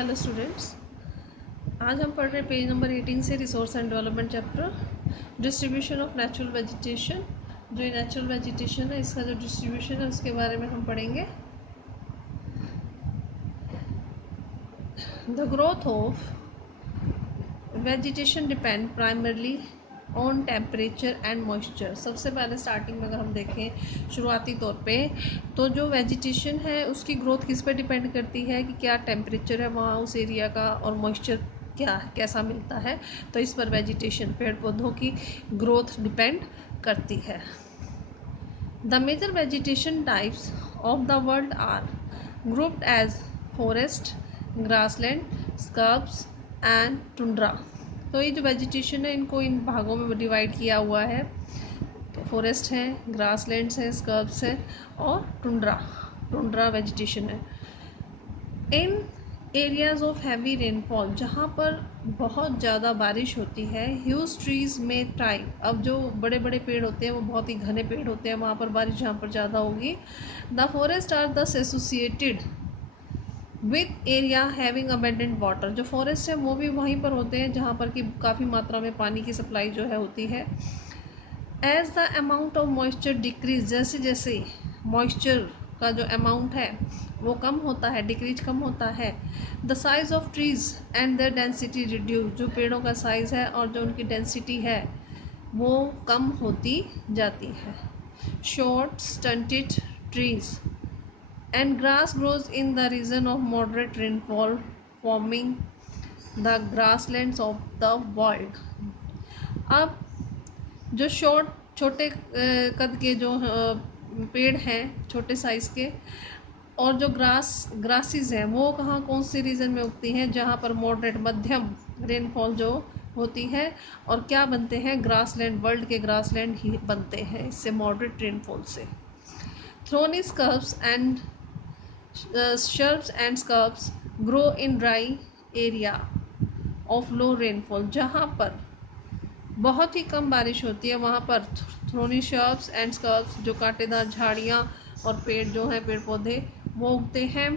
Hello students, आज हम पढ़ रहे हैं पेज नंबर 18 से resource and development chapter distribution of natural vegetation. जो ये नेचुरल वेजिटेशन है, इसका जो डिस्ट्रीब्यूशन है उसके बारे में हम पढ़ेंगे। The growth of vegetation depend primarily on temperature and moisture. सबसे पहले स्टार्टिंग में अगर हम देखें शुरुआती तौर पे, तो जो वेजिटेशन है उसकी ग्रोथ किस पे डिपेंड करती है कि क्या टेम्परेचर है वहाँ उस एरिया का और मॉइस्चर क्या कैसा मिलता है। तो इस पर वेजिटेशन पेड़ पौधों की ग्रोथ डिपेंड करती है। The major vegetation types of the world are grouped as forest, grassland, scrubs and tundra। तो ये जो वेजिटेशन है इनको इन भागों में डिवाइड किया हुआ है। फॉरेस्ट है, ग्रासलैंड्स है, स्कर्ब्स है और टुंड्रा वेजिटेशन है। इन एरियाज ऑफ हैवी रेनफॉल, जहाँ पर बहुत ज़्यादा बारिश होती है, ह्यूज ट्रीज में थ्राइव। अब जो बड़े बड़े पेड़ होते हैं वो बहुत ही घने पेड़ होते हैं, वहाँ पर बारिश जहाँ पर ज़्यादा होगी। The forest are thus associated with area having abundant water. जो फॉरेस्ट है वो भी वहीं पर होते हैं जहाँ पर कि काफ़ी मात्रा में पानी की सप्लाई जो है होती है। As the amount of moisture decrease, जैसे जैसे मॉइस्चर का जो अमाउंट है वो कम होता है, डिक्रीज कम होता है। The size of trees and their density reduce, जो पेड़ों का साइज़ है और जो उनकी डेंसिटी है वो कम होती जाती है। Short stunted trees and grass grows in the region of moderate rainfall, forming the grasslands of the world। अब जो छोटे कद के जो पेड़ हैं छोटे साइज़ के, और जो ग्रासेस हैं वो कहाँ कौन से रीजन में उगती हैं जहाँ पर मॉडरेट मध्यम रेनफॉल जो होती है, और क्या बनते हैं ग्रासलैंड, वर्ल्ड के ग्रासलैंड ही बनते हैं इससे मॉडरेट रेनफॉल से। Thorny scrubs and shrubs and scrubs grow in dry area of low rainfall। जहाँ पर बहुत ही कम बारिश होती है वहाँ पर थ्रोनी shrubs and scrubs, जो कांटेदार झाड़ियाँ और पेड़ जो हैं पेड़ पौधे वो उगते हैं।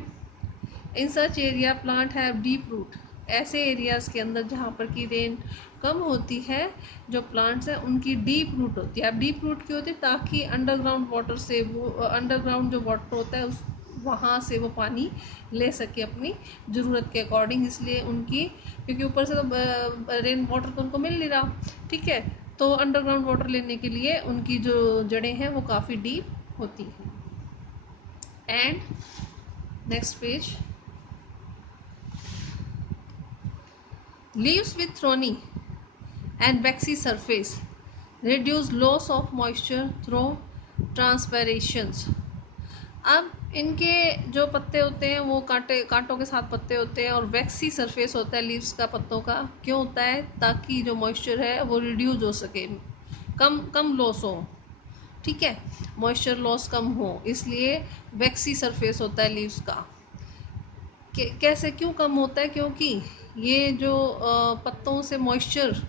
In such area plant have deep root. ऐसे एरियाज़ के अंदर जहाँ पर की रेन कम होती है, जो प्लांट्स हैं उनकी डीप रूट होती है। अब डीप रूट क्यों होती है? ताकि अंडरग्राउंड वाटर से वो अंडरग्राउंड जो वाटर होता है उस वहाँ से वो पानी ले सके अपनी ज़रूरत के अकॉर्डिंग। इसलिए उनकी, क्योंकि ऊपर से तो रेन वाटर तो उनको मिल नहीं रहा, ठीक है, तो अंडरग्राउंड वाटर लेने के लिए उनकी जो जड़ें हैं वो काफ़ी डीप होती हैं। And next page, leaves with thorny and waxy surface reduce loss of moisture through transpirations। अब इनके जो पत्ते होते हैं वो कांटों के साथ पत्ते होते हैं और वैक्सी सरफेस होता है लीव्स का, पत्तों का। क्यों होता है? ताकि जो मॉइस्चर है वो रिड्यूस हो सके, कम लॉस हो, ठीक है, मॉइस्चर लॉस कम हो, इसलिए वैक्सी सरफेस होता है लीव्स का। कैसे, क्यों कम होता है? क्योंकि ये जो पत्तों से मॉइस्चर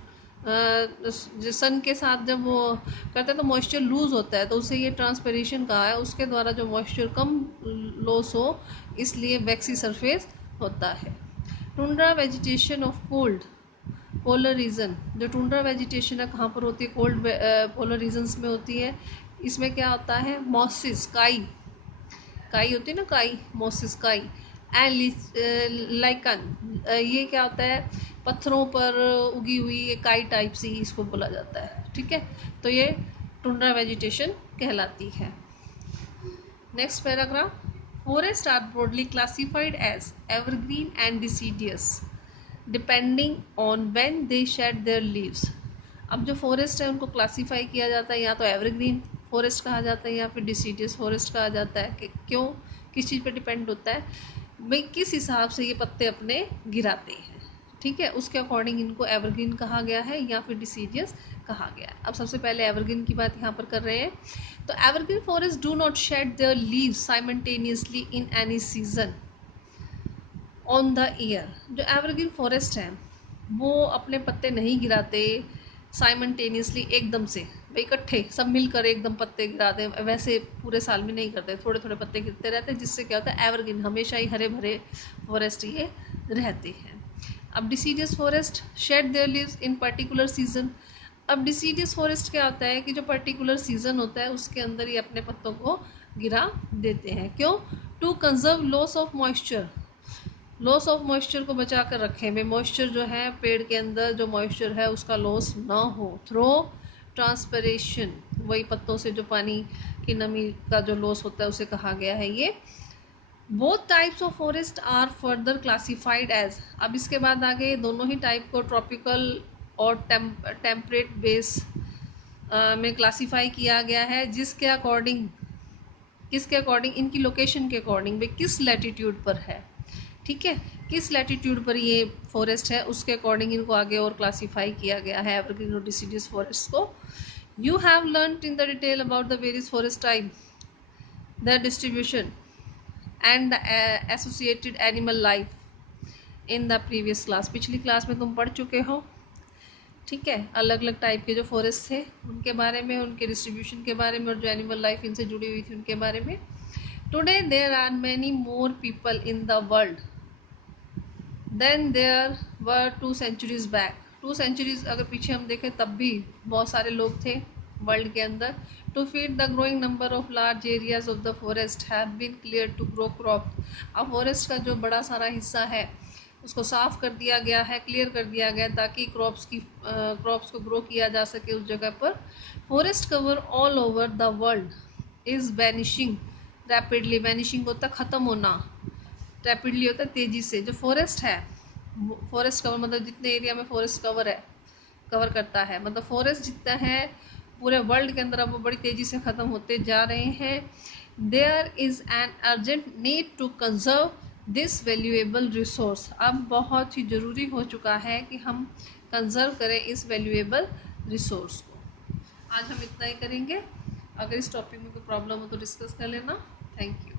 सन के साथ जब वो करते हैं तो मॉइस्चर लूज होता है, तो उसे ये ट्रांसपेरेशन कहा है, उसके द्वारा जो मॉइस्चर कम लॉस हो, इसलिए वैक्सी सरफेस होता है। Tundra vegetation of cold polar region. जो टुंड्रा वेजिटेशन है कहाँ पर होती है? कोल्ड पोलर रीजन्स में होती है। इसमें क्या होता है? मॉसिस, काई होती है ना, काई, मोसिस काई एंड लाइकन। ये क्या होता है? पत्थरों पर उगी हुई ये काई टाइप सी इसको बोला जाता है, ठीक है। तो ये टुंड्रा वेजिटेशन कहलाती है। Next paragraph, forest are broadly classified as evergreen and deciduous depending on when they shed their leaves. अब जो फॉरेस्ट है उनको क्लासीफाई किया जाता है, या तो एवरग्रीन फॉरेस्ट कहा जाता है या फिर डिसीडियस फॉरेस्ट कहा जाता है। कि क्यों, किस चीज़ पे डिपेंड होता है भाई, किस हिसाब से ये पत्ते अपने गिराते हैं, ठीक है, उसके अकॉर्डिंग इनको एवरग्रीन कहा गया है या फिर डिसीडियस कहा गया है। अब सबसे पहले एवरग्रीन की बात यहाँ पर कर रहे हैं। तो evergreen forest do not shade their leaves simultaneously in any season on the year. जो एवरग्रीन फॉरेस्ट है वो अपने पत्ते नहीं गिराते साइमल्टेनियसली, एकदम से, भाई इकट्ठे सब मिलकर एकदम पत्ते गिरा दें, वैसे पूरे साल में नहीं करते, थोड़े थोड़े पत्ते गिरते रहते हैं, जिससे क्या होता है एवरग्रीन, हमेशा ही हरे भरे फॉरेस्ट ये रहते हैं। अब deciduous forest shade their leaves in particular season. अब डिसीडियस फॉरेस्ट क्या होता है कि जो पर्टिकुलर सीजन होता है उसके अंदर ये अपने पत्तों को गिरा देते हैं। क्यों? To conserve loss of moisture, loss of moisture को बचा कर रखें भाई, मॉइस्चर जो है पेड़ के अंदर जो मॉइस्चर है उसका लॉस ना हो। थ्रो ट्रांसपरेशन, वही पत्तों से जो पानी की नमी का जो लॉस होता है उसे कहा गया है ये। Both types of forest are further classified as, अब इसके बाद आगे दोनों ही टाइप को ट्रॉपिकल और टेम्परेट बेस में क्लासीफाई किया गया है, जिसके अकॉर्डिंग, किसके अकॉर्डिंग, इनकी लोकेशन के अकॉर्डिंग, भाई किस लैटिट्यूड पर है, ठीक है, किस लैटिट्यूड पर ये फॉरेस्ट है उसके अकॉर्डिंग इनको आगे और क्लासीफाई किया गया है एवरग्रीन और डिसीडियस फॉरेस्ट को। You have learned in the detail about the various forest type, the distribution and the associated animal life in the previous class, पिछली क्लास में तुम पढ़ चुके हो, ठीक है, अलग अलग टाइप के जो फॉरेस्ट थे उनके बारे में, उनके डिस्ट्रीब्यूशन के बारे में, और जो एनिमल लाइफ इनसे जुड़ी हुई थी उनके बारे में। Today there are many more people in the world than there were 2 centuries back. 2 centuries अगर पीछे हम देखें तब भी बहुत सारे लोग थे वर्ल्ड के अंदर। To feed the growing number of large areas of the forest have been clear to grow crop. अब फॉरेस्ट का जो बड़ा सारा हिस्सा है उसको साफ कर दिया गया है, क्लियर कर दिया गया ताकि क्रॉप्स को ग्रो किया जा सके उस जगह पर। Forest cover all over the world is vanishing rapidly, vanishing होता ख़त्म होना, रैपिडली होता है तेज़ी से। जो फॉरेस्ट है, फॉरेस्ट कवर मतलब जितने एरिया में फॉरेस्ट कवर है, कवर करता है, मतलब फॉरेस्ट जितना है पूरे वर्ल्ड के अंदर अब वो बड़ी तेज़ी से ख़त्म होते जा रहे हैं। There is an urgent need to conserve this valuable resource, अब बहुत ही ज़रूरी हो चुका है कि हम कंजर्व करें इस वैल्यूएबल रिसोर्स को। आज हम इतना ही करेंगे, अगर इस टॉपिक में कोई प्रॉब्लम हो तो डिस्कस कर लेना। Thank you.